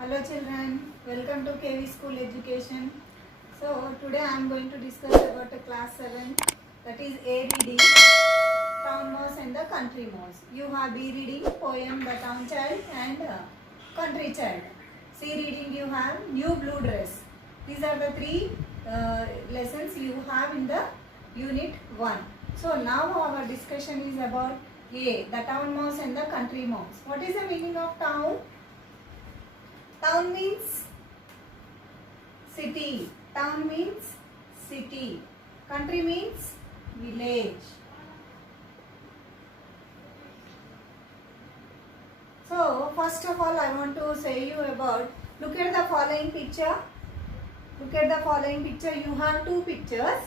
Hello children, welcome to KV School Education. So today I am going to discuss about class 7, that is A reading, Town Mouse and the Country Mouse. You have B reading, poem The Town Child and Country Child. C reading you have New Blue Dress. These are the three lessons you have in the unit 1. So now our discussion is about A, the Town Mouse and the Country Mouse. What is the meaning of town? Town means city. Town means city. Country means village. So first of all I want to say you about, look at the following picture. Look at the following picture. You have two pictures.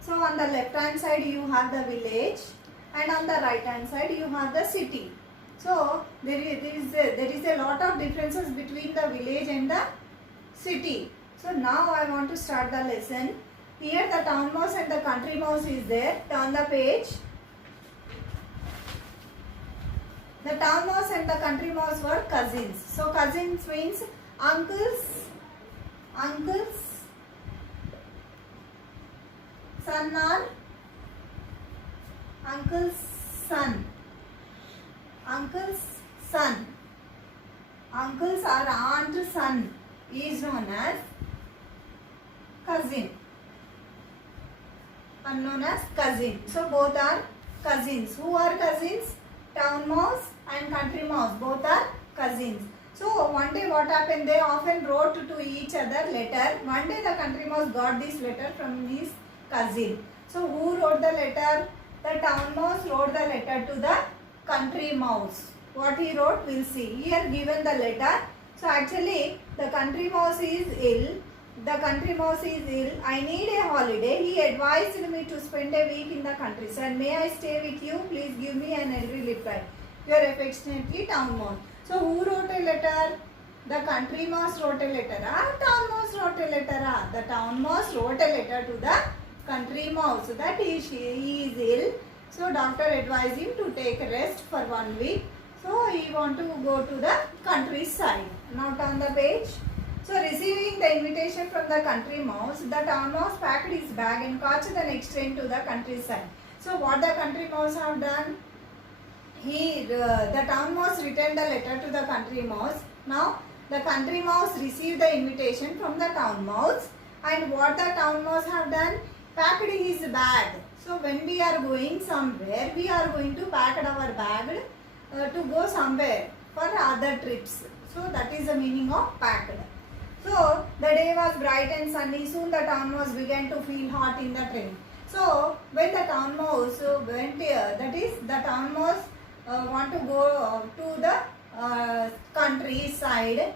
So on the left hand side you have the village and on the right hand side you have the city. So there is a lot of differences between the village and the city. So now I want to start the lesson. Here the town mouse and the country mouse is there. Turn the page. The town mouse and the country mouse were cousins. So cousins means uncles, son or uncle's son. Uncles or aunt's son is known as cousin. So both are cousins. Who are cousins? Town mouse and country mouse. Both are cousins. So one day what happened? They often wrote to each other letter. One day the country mouse got this letter from his cousin. So who wrote the letter? The town mouse wrote the letter to the country mouse. What he wrote, we'll see. Here given the letter. So actually the country mouse is ill. I need a holiday. He advised me to spend a week in the countryside. May I stay with you? Please give me an angry reply. Your affectionately, town mouse. So who wrote a letter? The country mouse wrote a letter. Town mouse wrote a letter. The town mouse wrote a letter to the country mouse that he is ill. So doctor advised him to take a rest for 1 week. So he want to go to the countryside. Now turn the page. So receiving the invitation from the country mouse, the town mouse packed his bag and caught the next train to the countryside. So what the country mouse have done? The town mouse returned the letter to the country mouse. Now the country mouse received the invitation from the town mouse, and what the town mouse have done? Packed his bag. So when we are going somewhere, we are going to pack our bag to go somewhere for other trips. So that is the meaning of packed. So the day was bright and sunny. Soon the town mouse began to feel hot in the train. So when the town mouse went here, that is the town mouse want to go to the countryside.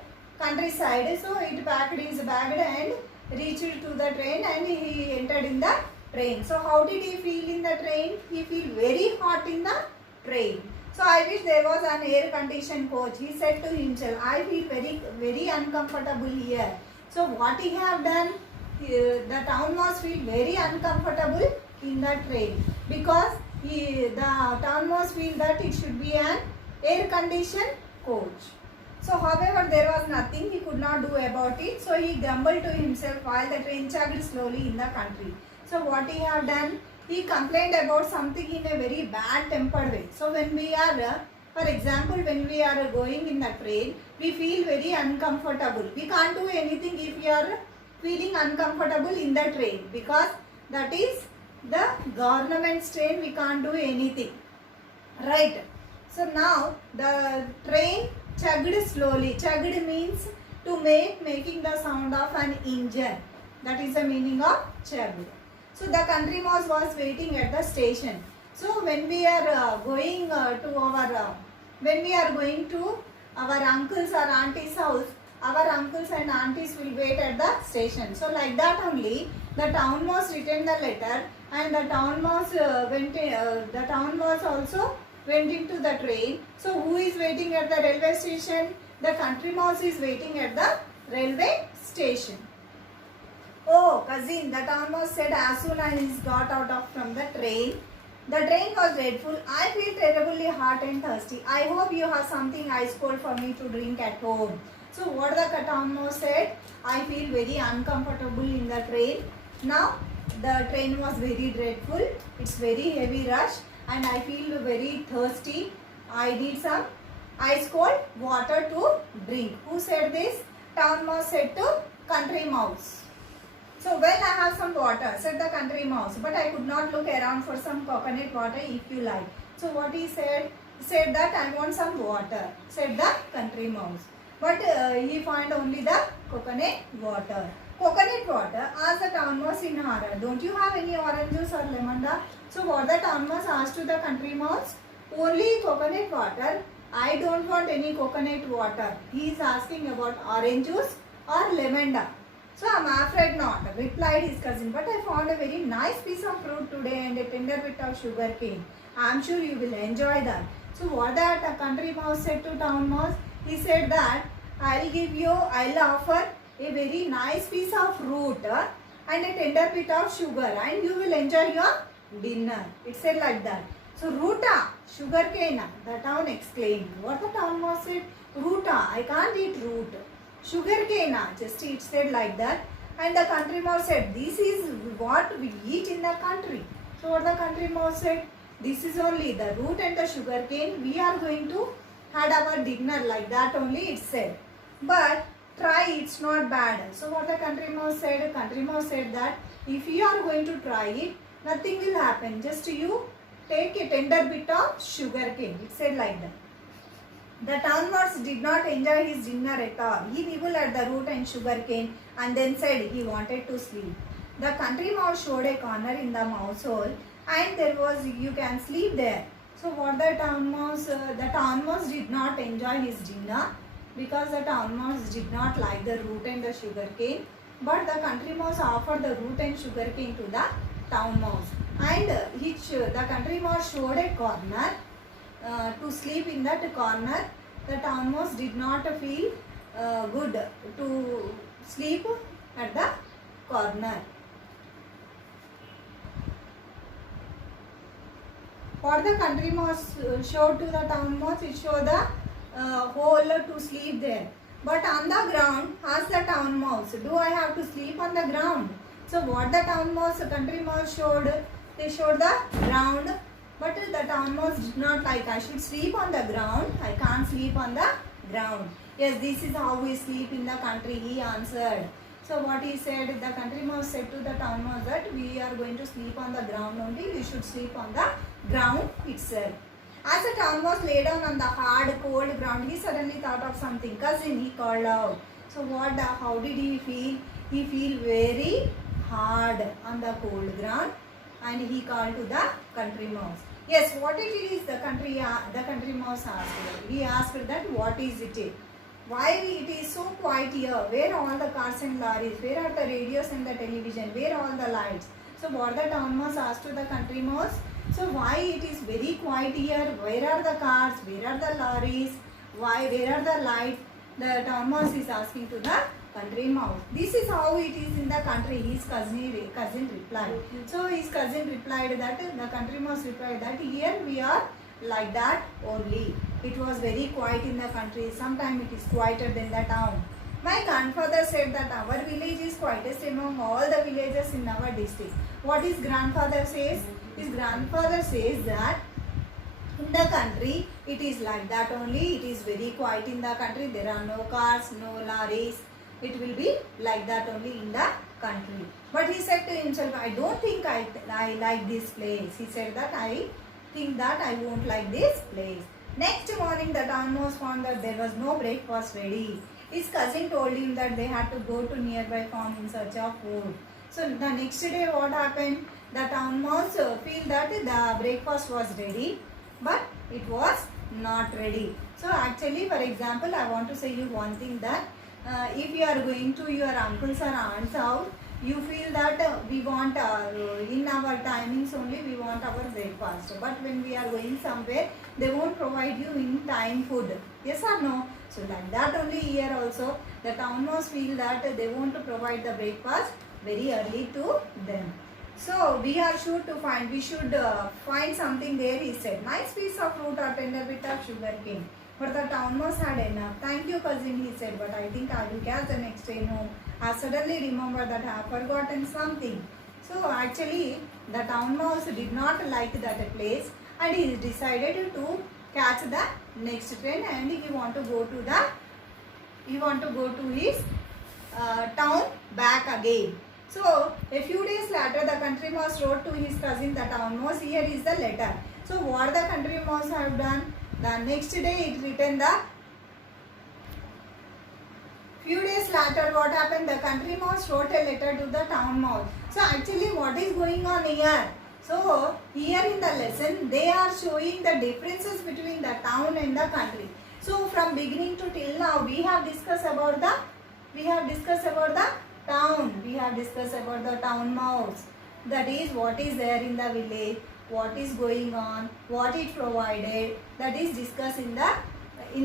So it packed his bag and reached to the train and he entered in the train. So how did he feel in the train? He feel very hot in the train. So I wish there was an air conditioned coach. He said to himself, I feel very uncomfortable here. So what he have done? The town mouse feel very uncomfortable in the train because the town mouse feel that it should be an air conditioned coach. So however there was nothing he could not do about it. So he grumbled to himself while the train chugged slowly in the country. So what he have done? He complained about something in a very bad tempered way. So when we are, for example, when we are going in the train, we feel very uncomfortable. We can't do anything if we are feeling uncomfortable in the train because that is the government's train. We can't do anything. Right. So now the train chugged slowly. Chugged means to making the sound of an engine. That is the meaning of chugged. So the country mouse was waiting at the station. So when we are going to our uncles or auntie's house, our uncles and aunties will wait at the station. So like that only, the town mouse returned the letter, and the town mouse also went into the train. So who is waiting at the railway station? The country mouse is waiting at the railway station. Oh, cousin, the town mouse said as soon as he got out from the train. The train was dreadful. I feel terribly hot and thirsty. I hope you have something ice cold for me to drink at home. So what the town mouse said, I feel very uncomfortable in the train. Now the train was very dreadful. It's very heavy rush and I feel very thirsty. I need some ice cold water to drink. Who said this? Town mouse said to country mouse. So well, I have some water, said the country mouse, but I could not look around for some coconut water if you like. So what he said that I want some water, said the country mouse. But he found only the coconut water. Coconut water, asked the town mouse in horror. Don't you have any orange juice or lemon? So what the town mouse asked to the country mouse? Only coconut water. I don't want any coconut water. He is asking about orange juice or lemon. So I'm afraid not, replied his cousin. But I found a very nice piece of fruit today and a tender bit of sugar cane. I'm sure you will enjoy that. So what that country mouse said to town mouse? He said that I'll offer a very nice piece of fruit and a tender bit of sugar and you will enjoy your dinner. It said like that. So Ruta, sugar cane, the town exclaimed. What the town mouse said? Ruta, I can't eat root. Sugar cane, just it said like that. And the country mouse said, this is what we eat in the country. So what the country mouse said? This is only the root and the sugar cane. We are going to had our dinner, like that only it said. But try, it's not bad. So what the country mouse said? Country mouse said that if you are going to try it, nothing will happen. Just you take a tender bit of sugar cane. It said like that. The town mouse did not enjoy his dinner at all. He nibbled at the root and sugar cane and then said he wanted to sleep. The country mouse showed a corner in the mouse hole and there was, you can sleep there. So what the town mouse did not enjoy his dinner because the town mouse did not like the root and the sugar cane. But the country mouse offered the root and sugar cane to the town mouse. And the country mouse showed a corner to sleep in that corner. The town mouse did not feel good to sleep at the corner. What the country mouse showed to the town mouse, it showed the hole to sleep there. But on the ground, asked the town mouse, do I have to sleep on the ground? So what the country mouse showed, they showed the ground. But the town mouse did not like, I should sleep on the ground. I can't sleep on the ground. Yes, this is how we sleep in the country, he answered. So what he said, the country mouse said to the town mouse that we are going to sleep on the ground only. You should sleep on the ground itself. As the town mouse lay down on the hard, cold ground, he suddenly thought of something. Cousin, he called out. So how did he feel? He feel very hard on the cold ground. And he called to the country mouse. Yes, what it is, the country mouse asked. He asked that what is it? Why it is so quiet here? Where are all the cars and lorries? Where are the radios and the television? Where are all the lights? So what the town mouse asked to the country mouse? So why it is very quiet here? Where are the cars? Where are the lorries? Where are the lights? The town mouse is asking to the country mouse. This is how it is in the country, his cousin replied. So his cousin replied that, the country mouse replied that here we are like that only. It was very quiet in the country. Sometimes it is quieter than the town. My grandfather said that our village is quietest among all the villages in our district. What his grandfather says? His grandfather says that in the country it is like that only. It is very quiet in the country. There are no cars, no lorries. It will be like that only in the country. But he said to himself, I don't think I like this place. He said that I think that I won't like this place. Next morning the town mouse found that there was no breakfast ready. His cousin told him that they had to go to nearby farm in search of food. So the next day what happened? The town mouse feel that the breakfast was ready, but it was not ready. So actually, for example, I want to say you one thing that if you are going to your uncle's or aunt's house, you feel that we want in our timings only we want our breakfast. But when we are going somewhere, they won't provide you in time food. Yes or no? So like that only here also, the town mouse feel that they want to provide the breakfast very early to them. So we are sure to find, we should find something there, he said. Nice piece of fruit or tender bit of sugar cane. But the town mouse had enough. Thank you, cousin, he said, but I think I will catch the next train home. I suddenly remember that I have forgotten something. So actually, the town mouse did not like that place, and he decided to catch the next train, and he want to go to his town back again. So a few days later, the country mouse wrote to his cousin the town mouse. Here is the letter. So what the country mouse have done? The next day it written the. Few days later, what happened? The country mouse wrote a letter to the town mouse. So actually, what is going on here? So here in the lesson, they are showing the differences between the town and the country. So from beginning to till now, we have discussed about the town. We have discussed about the town mouse. That is what is there in the village, what is going on, what it provided. That is discussed in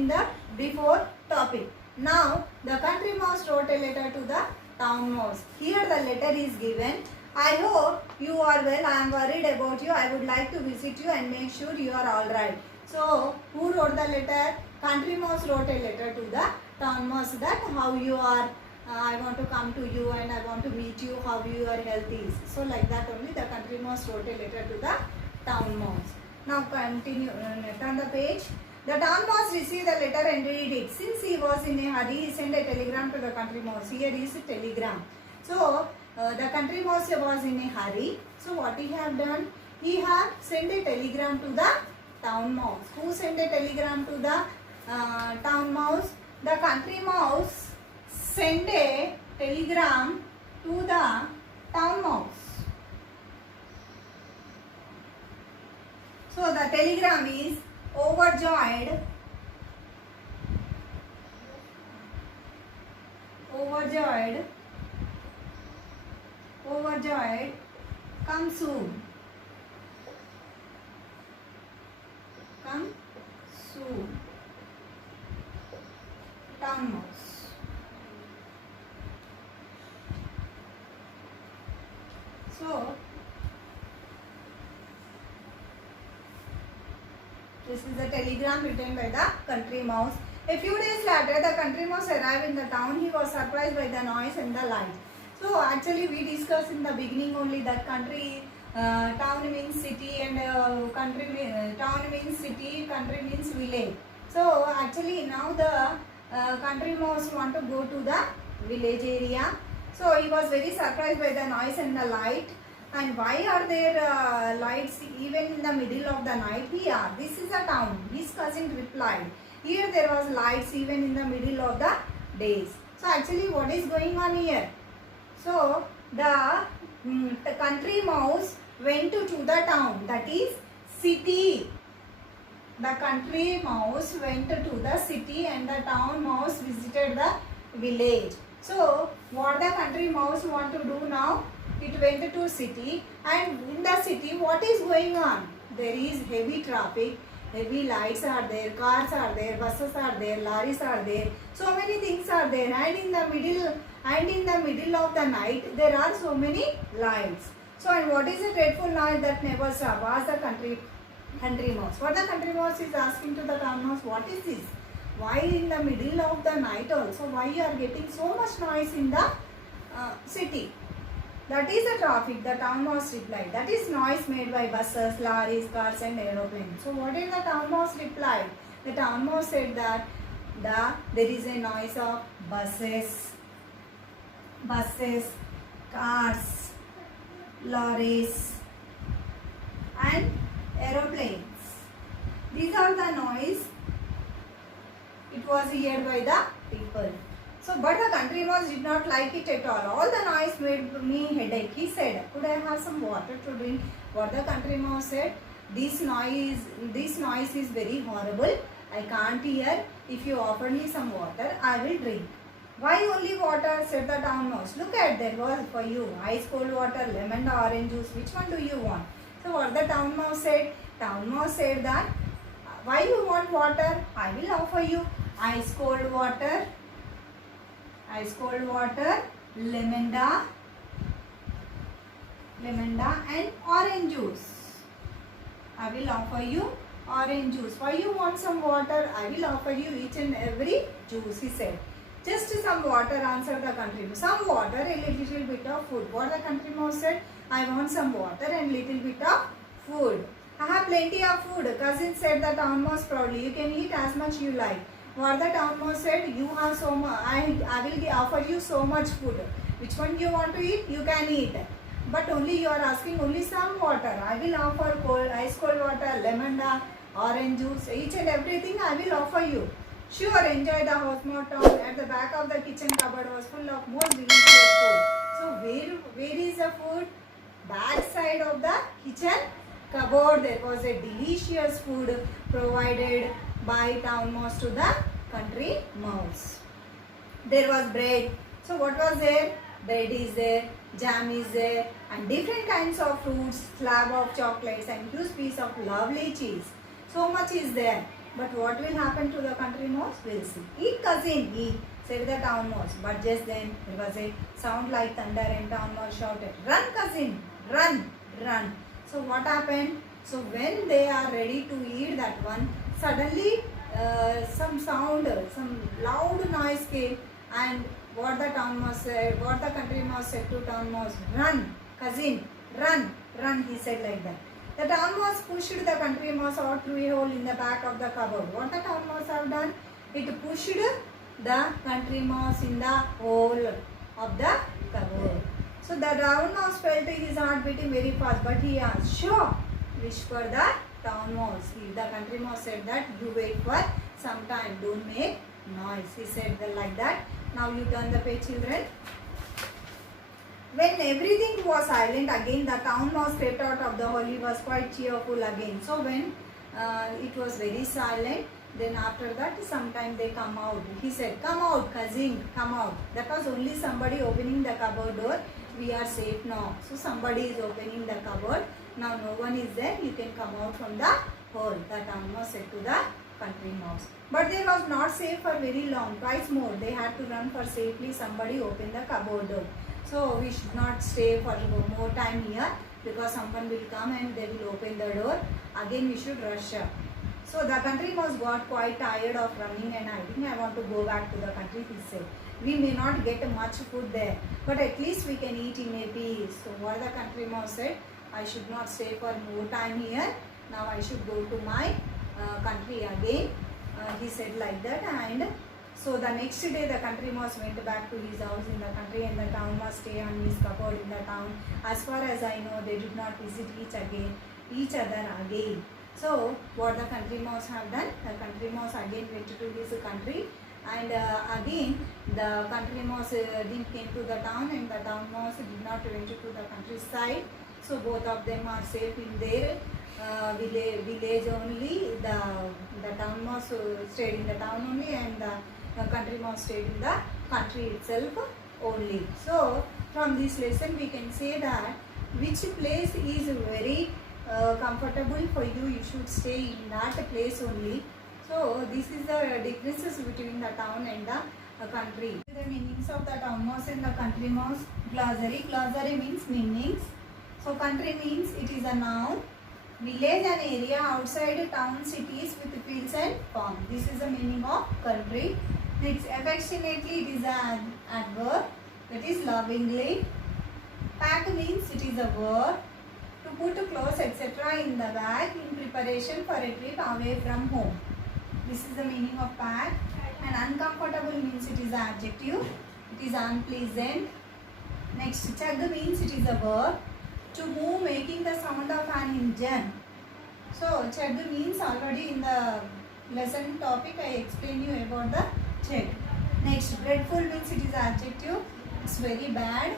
the before topic. Now the country mouse wrote a letter to the town mouse. Here the letter is given. I hope you are well. I am worried about you. I would like to visit you and make sure you are all right. So who wrote the letter? Country mouse wrote a letter to the town mouse that how you are. I want to come to you and I want to meet you, how your health is. So like that only the country mouse wrote a letter to the town mouse. Now continue, turn the page. The town mouse received the letter and read it. Since he was in a hurry, he sent a telegram to the country mouse. Here is a telegram. So the country mouse was in a hurry. So what he have done? He have sent a telegram to the town mouse. Who sent a telegram to the town mouse? The country mouse send a telegram to the town mouse. So the telegram is overjoyed, come soon. Town mouse. So this is the telegram written by the country mouse. A few days later, the country mouse arrived in the town. He was surprised by the noise and the light. So actually, we discussed in the beginning only that country, town means city, and town means city, country means village. So actually, now the country mouse want to go to the village area. So he was very surprised by the noise and the light. And why are there lights even in the middle of the night? He asked. This is a town. His cousin replied. Here there was lights even in the middle of the days. So actually what is going on here? So the country mouse went to the town, that is city. The country mouse went to the city and the town mouse visited the village. So what the country mouse want to do now? It went to city, and in the city what is going on? There is heavy traffic, heavy lights are there, cars are there, buses are there, lorries are there. So many things are there, and in the middle of the night there are so many lights. So and what is the dreadful noise that never stops? Asked the country mouse. What the country mouse is asking to the town mouse, what is this? Why in the middle of the night also? Why you are getting so much noise in the city? That is the traffic, the town mouse replied. That is noise made by buses, lorries, cars and aeroplanes. So what did the town mouse reply? The town mouse said that there is a noise of buses, cars, lorries and aeroplanes. These are the noise. It was heard by the people. So, but the country mouse did not like it at all. All the noise made me headache. He said, could I have some water to drink? What the country mouse said, this noise is very horrible. I can't hear. If you offer me some water, I will drink. Why only water? Said the town mouse. Look at, there was for you ice cold water, lemon or orange juice. Which one do you want? So what the town mouse said? Town mouse said that, why you want water? I will offer you ice cold water, lemon lemon and orange juice. I will offer you orange juice. Why you want some water? I will offer you each and every juice, he said. Just some water, answered the country mouse. Some water and a little bit of food. What the country mouse said? I want some water and little bit of food. I have plenty of food. Cousin said the town mouse proudly. You can eat as much you like. What the town mouse said? You have so much. I will offer you so much food. Which one you want to eat? You can eat. But only you are asking only some water. I will offer cold, ice cold water, lemon, orange juice, each and everything I will offer you. Sure, enjoy the house more town. At the back of the kitchen cupboard was full of most delicious food. So where is the food? Back side of the kitchen cupboard there was a delicious food provided by town mouse to the country mouse. There was bread. So what was there? Bread is there, jam is there, and different kinds of fruits, slab of chocolates and huge piece of lovely cheese. So much is there. But what will happen to the country mouse? We'll see. Eat cousin, eat, said the town mouse. But just then there was a sound like thunder and town mouse shouted, run cousin, run, run. So what happened? So when they are ready to eat that one, suddenly some sound, some loud noise came, and what the town mouse said, what the country mouse said to town mouse, run cousin, run, run, he said like that. The town mouse pushed the country mouse out through a hole in the back of the cupboard. What the town mouse have done? It pushed the country mouse in the hole of the cupboard. So the town mouse felt his heart beating very fast, but he asked, sure, whispered the town mouse. The country mouse said that you wait for some time, don't make noise. He said like that. Now you turn the page, children. When everything was silent again, the town mouse stepped out of the hole. He was quite cheerful again. So when it was very silent, then after that sometime they come out. He said, come out cousin, come out. That was only somebody opening the cupboard door. We are safe now. So somebody is opening the cupboard. Now no one is there. You can come out from the hole. The town mouse said to the country mouse. But they was not safe for very long. Twice more they had to run for safely. Somebody opened the cupboard door. So we should not stay for more time here, because someone will come and they will open the door. Again we should rush up. So the country mouse got quite tired of running and hiding. I want to go back to the country, he said. We may not get much food there, but at least we can eat in a peace. So what the country mouse said, I should not stay for more time here. Now I should go to my country again. He said like that. And so the next day the country mouse went back to his house in the country, and the town mouse stayed on his cupboard in the town. As far as I know, they did not visit each other again. So what the country mouse have done? The country mouse again went to his country, and again the country mouse didn't came to the town, and the town mouse did not went to the countryside. So both of them are safe in their village only. The town mouse stayed in the town only, and the country mouse stayed in the country itself only. So from this lesson we can say that which place is very comfortable for you, you should stay in that place only. So this is the differences between the town and the country. The meanings of the town mouse and the country mouse. Glossary. Glossary means meanings. So country means it is a noun. Village, an area outside town, cities with fields and farms. This is the meaning of country. Next, affectionately, it is an adverb, that is lovingly. Pack means it is a verb. To put clothes etc. in the bag in preparation for a trip away from home. This is the meaning of pack. And uncomfortable means it is an adjective. It is unpleasant. Next, chug means it is a verb. To move making the sound of an engine. So chug means already in the lesson topic I explained you about the chug. Next, dreadful means it is adjective. It's very bad.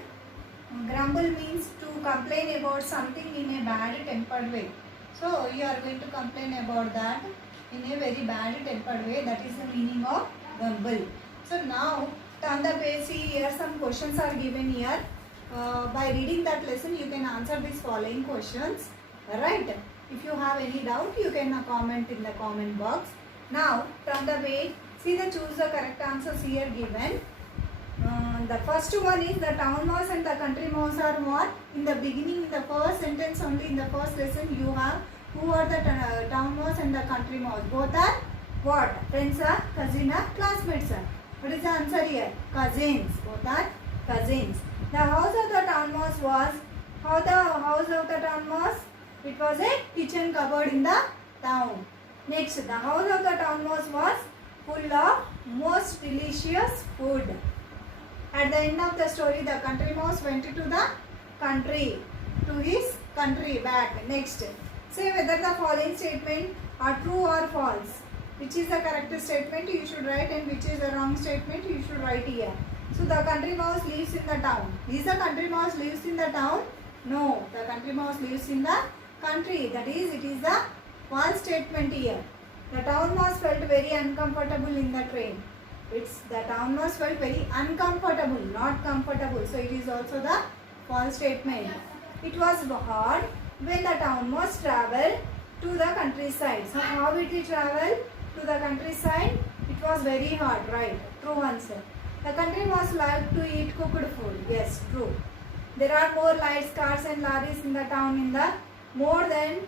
Grumble means to complain about something in a bad tempered way. So you are going to complain about that in a very bad tempered way. That is the meaning of grumble. So now turn the page. See, here some questions are given here. By reading that lesson you can answer these following questions, right? If you have any doubt you can comment in the comment box. Now turn the page. See, choose the correct answers here given. And the first one is the town mouse and the country mouse are what? In the beginning, in the first sentence only, in the first lesson, you have who are the town mouse and the country mouse. Both are what? Friends are, cousin are, classmates are. What is the answer here? Cousins. Both are cousins. The house of the town mouse was, how the house of the town mouse? It was a kitchen cupboard in the town. Next, the house of the town mouse was full of most delicious food. At the end of the story, the country mouse went to the country, to his country back. Next, say whether the following statement are true or false. Which is the correct statement you should write and which is the wrong statement you should write here. So the country mouse lives in the town. Is the country mouse lives in the town? No, the country mouse lives in the country. That is, it is the false statement here. The town mouse felt very uncomfortable in the train. The town mouse felt very uncomfortable, not comfortable. So it is also the false statement. It was hard when the town mouse traveled to the countryside. So how did it travel to the countryside? It was very hard, right? True answer. The country mouse liked to eat cooked food. Yes, true. There are more lights, cars and lorries in the town more than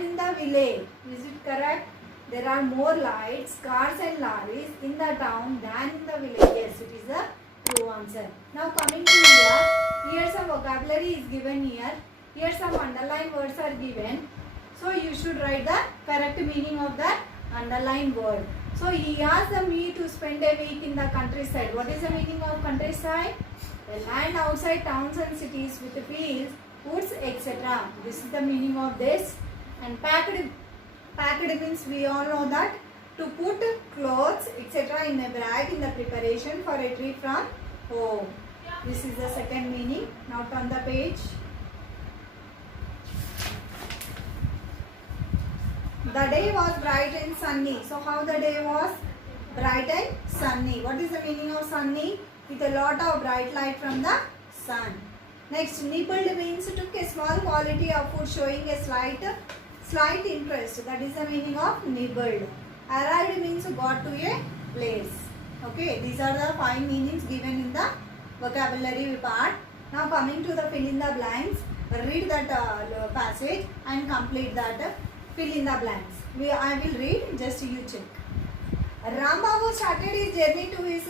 in the village. Is it correct? There are more lights, cars and lorries in the town than in the village. Yes, it is a true answer. Now coming to here some vocabulary is given here. Here some underlined words are given. So you should write the correct meaning of that underlined word. So he asked me to spend a week in the countryside. What is the meaning of countryside? The land outside towns and cities with fields, woods, etc. This is the meaning of this. And packed means we all know that to put clothes, etc. in a bag in the preparation for a trip from home. This is the second meaning. Now turn the page. The day was bright and sunny. So how the day was? Bright and sunny. What is the meaning of sunny? With a lot of bright light from the sun. Next, nibbled means took a small quantity of food showing a slight interest. That is the meaning of nibbled. Arrived means got to a place. Okay, these are the 5 meanings given in the vocabulary part. Now coming to the fill in the blanks. Read that passage and complete that fill in the blanks. I will read, just you check. Rambabu started his journey to his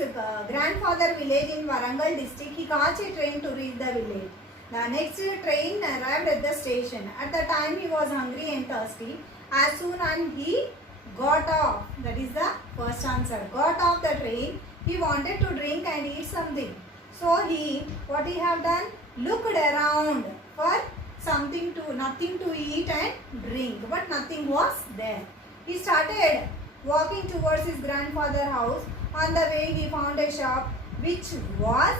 grandfather village in Warangal district. He caught a train to reach the village. The next train arrived at the station. At the time he was hungry and thirsty. As soon as he got off, that is the first answer, got off the train, he wanted to drink and eat something. So what he have done? Looked around for nothing to eat and drink, but nothing was there. He started walking towards his grandfather's house. On the way he found a shop which was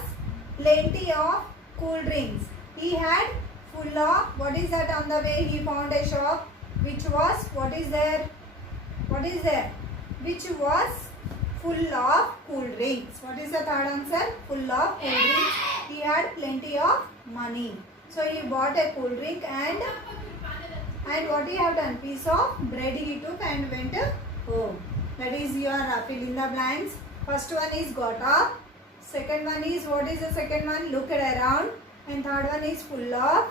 plenty of cool drinks. He had full of, what is that? On the way he found a shop which was, what is there? Which was full of cool drinks. What is the third answer? Full of cool drinks. He had plenty of money. So he bought a cool drink and what he have done? Piece of bread he took and went home. That is your fill in the blanks. First one is got up. Second one is, what is the second one? Looked around. And third one is full of.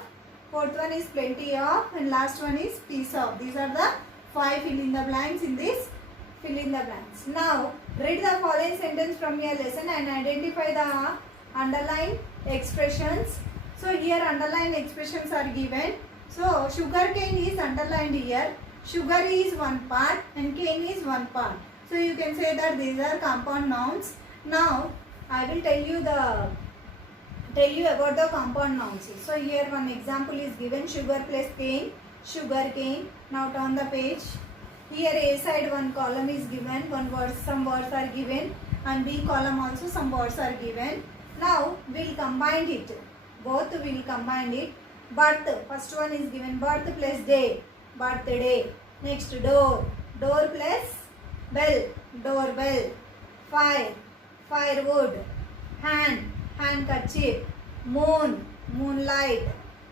Fourth one is plenty of. And last one is piece of. These are the 5 fill in the blanks in this fill in the blanks. Now read the following sentence from your lesson and identify the underlined expressions. So here underlined expressions are given. So sugar cane is underlined here. Sugar is one part and cane is one part. So you can say that these are compound nouns. Now I will tell you about the compound nouns. So here one example is given, sugar plus cane, sugar cane. Now turn the page. Here A side one column is given, some words are given, and B column also some words are given. Now we'll combine it. Both will combine it. Birth, first one is given, birth plus day, birthday. Next door, door plus bell, doorbell. Fire, firewood. Hand, handkerchief. Moon, moonlight.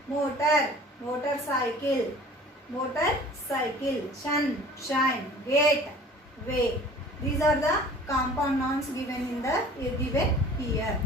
Motor, motorcycle. Motorcycle. Sun, shine. Gate, way. These are the compound nouns given in the given here.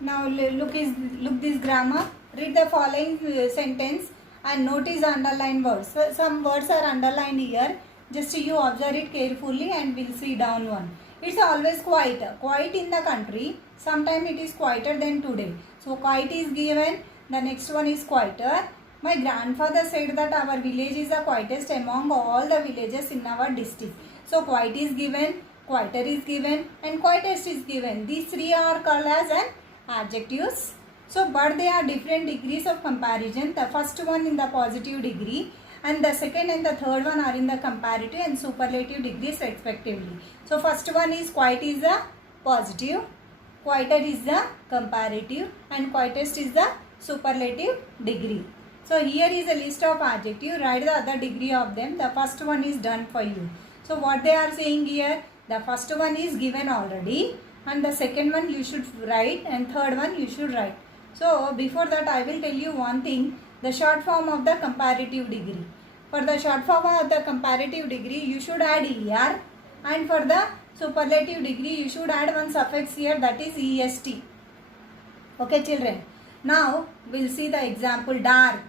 Now look this grammar. Read the following sentence and notice underlined words. So, some words are underlined here. Just you observe it carefully and we'll see down one. It's always quiet. Quiet in the country. Sometimes it is quieter than today. So quiet is given. The next one is quieter. My grandfather said that our village is the quietest among all the villages in our district. So quiet is given, quieter is given, and quietest is given. These three are called as an adjectives. So but they are different degrees of comparison. The first one in the positive degree and the second and the third one are in the comparative and superlative degrees respectively. So first one is quiet is the positive, quieter is the comparative, and quietest is the superlative degree. So here is a list of adjectives. Write the other degree of them. The first one is done for you. So what they are saying here, the first one is given already and the second one you should write and third one you should write. So before that I will tell you one thing, the short form of the comparative degree. For the short form of the comparative degree you should add er, and for the superlative degree you should add one suffix here, that is est. Okay children. Now we'll see the example. Dark,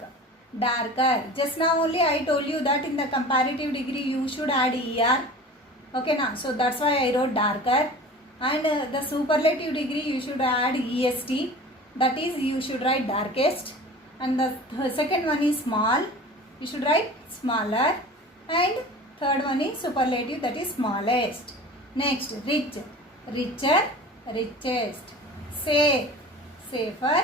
darker. Just now only I told you that in the comparative degree you should add er. Okay now, so that's why I wrote darker. And the superlative degree you should add est, that is you should write darkest. And the second one is small, you should write smaller. And third one is superlative, that is smallest. Next, rich, richer, richest. Safe, safer,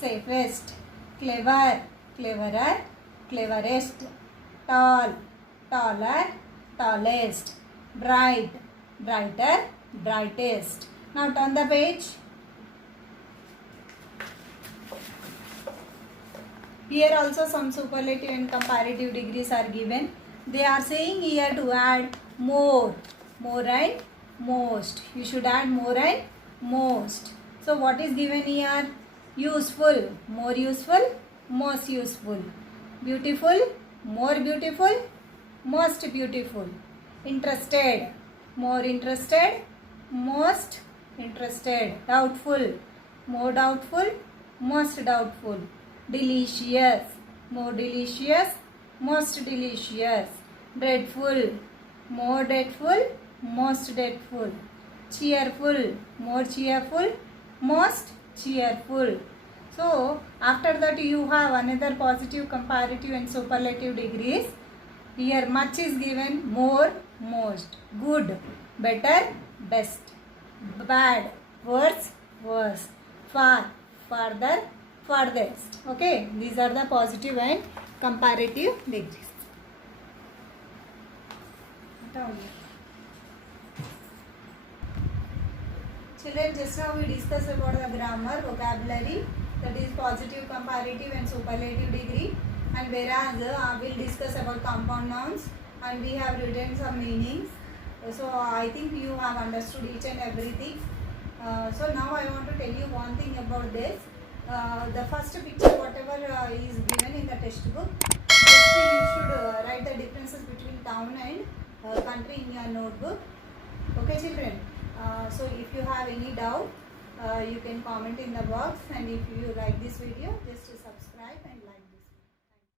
safest. Clever, cleverer, cleverest. Tall, taller, tallest. Bright, brighter, brightest. Now turn the page. Here also some superlative and comparative degrees are given. They are saying here to add more, more and most. You should add more and most. So what is given here? Useful, more useful, most useful. Beautiful, more beautiful, most beautiful. Interested, more interested, most interested. Doubtful, more doubtful, most doubtful. Delicious, more delicious, most delicious. Dreadful, more dreadful, most dreadful. Cheerful, more cheerful, most cheerful. So after that you have another positive, comparative and superlative degrees. Here much is given, more, most. Good, better, best. Bad, worse, worse. Far, farther, farthest. Okay, these are the positive and comparative degrees. Children, just now we discussed about the grammar, vocabulary, that is positive, comparative and superlative degree, and whereas we will discuss about compound nouns and we have written some meanings. So I think you have understood each and everything. So now I want to tell you one thing about this. The first picture whatever is given in the textbook, just you should write the differences between town and country in your notebook. Okay children, so if you have any doubt you can comment in the box, and if you like this video just subscribe and